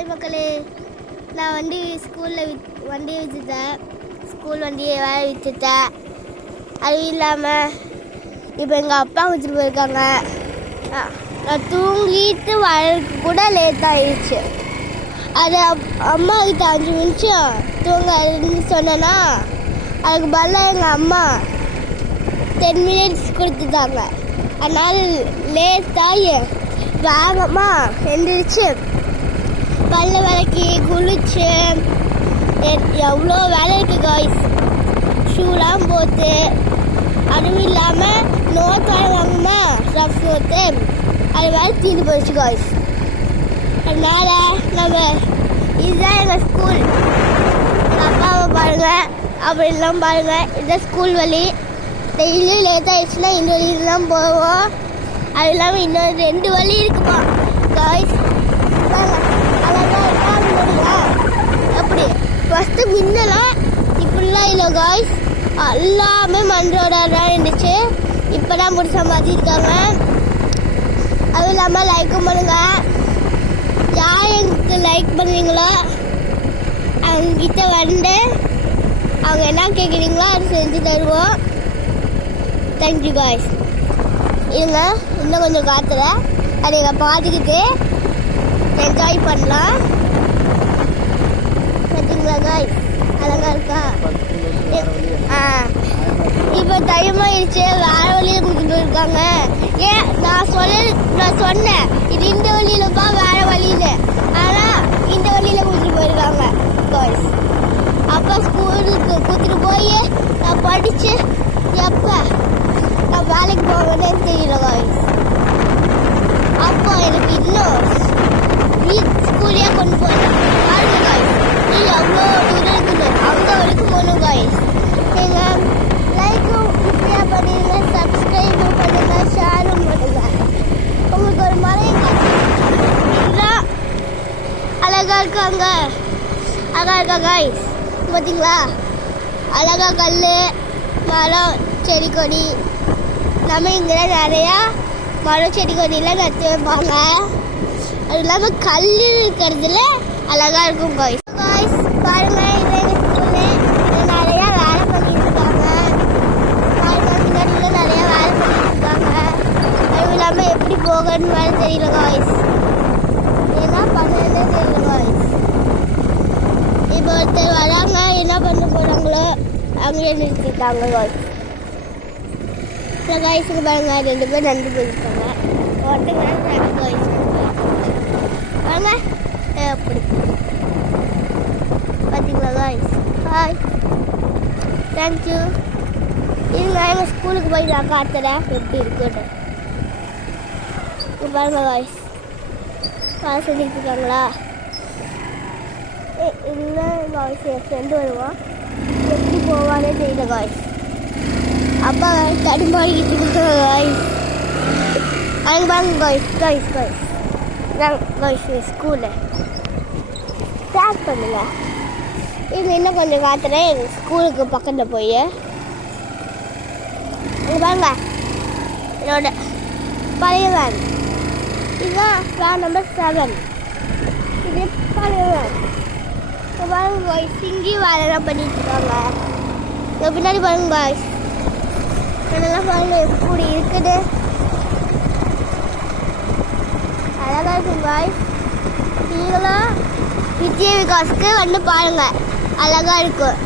Hi மக்களே. நான் வண்டி ஸ்கூலில் வித் வண்டியை விற்றுட்டேன் ஸ்கூல் வண்டியை வேலை விற்றுட்டேன் அதுவும் இல்லாமல் இப்போ எங்கள் அப்பா வச்சுட்டு போயிருக்காங்க. நான் தூங்கிட்டு வரதுக்கு கூட லேட் ஆயிடுச்சு. அது அப்- அம்மா கிட்ட அஞ்சு நிமிஷம் தூங்க சொன்னேன்னா அதுக்கு பதிலாக எங்கள் அம்மா டென் மினிட்ஸ் கொடுத்துட்டாங்க. அதனால் லேட்டாகி வேகமாக எந்திரிச்சு பல்ல விளக்கி குளிச்சு எவ்வளோ வேலை இருக்குது காய்ஸ் ஷூலாம் போட்டு அதுவும் இல்லாமல் நோட் வேறு வாங்கினா ரஃப் நோட்டு அது வேறு தீர்ந்து போயிடுச்சு காய்ஸ் அதனால் நம்ம இதுதான் எங்கள் ஸ்கூல் அப்பாவை பாருங்கள் அப்படிலாம் பாருங்கள் இதுதான் ஸ்கூல் வழி டெய்லியும் லேட் ஆயிடுச்சுன்னா இன்னொரு வழியில தான் போவோம். அது இல்லாமல் இன்னொரு ரெண்டு வழி இருக்குமா காய்ஸ் அழகா இருக்கா முடியா அப்படி ஃபஸ்ட்டு முன்னெல்லாம் இப்படிலாம் இல்லை காய்ஸ் எல்லாமே மண் ரோடாக தான் இருந்துச்சு. இப்போ தான் முடிச்ச மாதிரி இருக்காங்க. அதுவும் இல்லாமல் லைக்கும் பண்ணுங்கள் யார் எனக்கு லைக் பண்ணுவீங்களோ அவங்கக்கிட்ட வந்து அவங்க என்ன கேட்குறீங்களோ அது செஞ்சு தருவோம். தேங்க்யூ காய்ஸ் இருங்க இன்னும் கொஞ்சம் காத்துல. அதை எங்கள் பார்த்துக்கிட்டு என்ஜாய் பண்ணலாம். பார்த்தீங்களா காய் அழகா இருக்கா? இப்போ வேற வழியில கூட்டிட்டு போயிருக்காங்க. ஏன் நான் சொல்ல நான் சொன்னேன். இது இந்த வழியிலப்பா வேற வழியில. ஆனா இந்த வழியில கூட்டிட்டு போயிருக்காங்க. காய்ஸ் அப்பா ஸ்கூலுக்கு கூட்டிட்டு போய் நான் படிச்சு எப்ப நான் வேலைக்கு போவேன்னு தெரியல காய்ஸ் அப்போ எனக்கு இன்னும் வீட் ஸ்கூலே கொண்டு போய் பாருங்க காய்ஸ் நீ எவ்வளோ தூரம் இருக்குது அங்கே வரைக்கும் போகணும் காய்ஸ் நீங்கள் லைக்கும் இப்படியா பண்ணுங்க சப்ஸ்கிரைபும் பண்ணுங்க ஷேரும் பண்ணுங்க உங்களுக்கு ஒரு மலை அழகா இருக்காங்க அழகா இருக்கா காய்ஸ் பார்த்தீங்களா அழகா கல் மரம் செடி கொடி. நம்ம இங்கே நிறையா மரம் செடி கொடியெல்லாம் நட்டு வைப்பாங்க அது இல்லாமல் கல் இருக்கிறதுல அழகா இருக்கும் காய்ஸ் காய்ஸ் பாருங்க இது எங்க ஸ்கூலு இது நிறையா வேலை பண்ணிட்டு இருக்காங்க பாருங்க முன்னாடியில் நிறையா வேலை பண்ணிட்டு இருக்காங்க அதுவும் இல்லாமல் எப்படி போகணும்னு வேலை தெரியல காய்ஸ் என்ன பண்ணுறதுனே தெரியல காய்ஸ் இப்போ ஒருத்தர் வராங்க என்ன பண்ண போகிறாங்களோ அங்கேயே நிறுத்திட்டாங்க காய்ஸ் பாருங்க ரெண்டு பேர் நடந்து போயிருக்காங்க. ஒருத்தங்க நடந்து போயிருக்காங்க. வாங்க ஏ, அப்படி. பார்த்தீங்களா காய்ஸ் ஹாய் தேங்க்யூ இருங்க எங்கள் ஸ்கூலுக்கு போய் நான் காத்துறேன் எப்படி இருக்குன்னு. பாருங்க காய்ஸ் பாஸ் செஞ்சுட்டு இருக்காங்களா? ஏ இல்லை காய்ஸ் என் ஃப்ரெண்டு வருவான். எப்படி போவானே தெரியல காய்ஸ் அப்பா தடுமாறிக்கிட்டு இருக்காங்க காய்ஸ் அங்கே பாருங்க காய்ஸ் காய்ஸ் காய்ஸ் காய்ஸ் ஸ்கூலில் ஸ்டார்ட் பண்ணுங்க. இது இன்னும் கொஞ்சம் காத்துறேன். எங்கள் ஸ்கூலுக்கு பக்கத்தில் போய். அங்கே பாருங்க என்னோட பழைய வேன் இதுதான் வேன் நம்பர் செவன் இது பழைய வேன் பாருங்க பாய்ஸ் இங்கேயும் வேலைலாம் பண்ணிட்டு இருக்காங்க. இங்க பின்னாடி பாருங்க பாய்ஸ் அதெல்லாம் பாருங்க எப்படி இருக்குது. அழகா இருக்கும் பாய்ஸ் நீங்களும் விஜய விகாஸ்க்கு வந்து பாருங்க அழகா இருக்கும்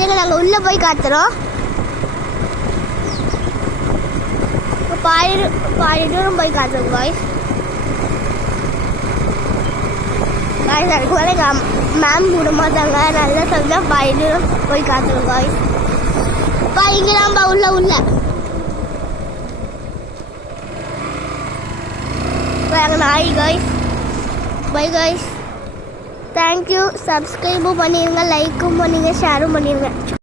ஏங்க நாங்கள் உள்ளே போய் காத்துறோம் பாடி பாடி தூரம் போய் காத்துறோம் பாய்ஸ் காய்ஸ் அதுக்கு மேலே மேம் விட மாட்டாங்க நல்லா சொல்ல பாதி போய் காத்துறோம் காய்ஸ் பா இங்கே தான்ப்பா உள்ள உள்ள வாங்க நாய் காய்ஸ் பை காய்ஸ் தேங்க்யூ சப்ஸ்கிரைபும் பண்ணிடுங்க லைக்கும் பண்ணிடுங்க ஷேரும் பண்ணிடுங்க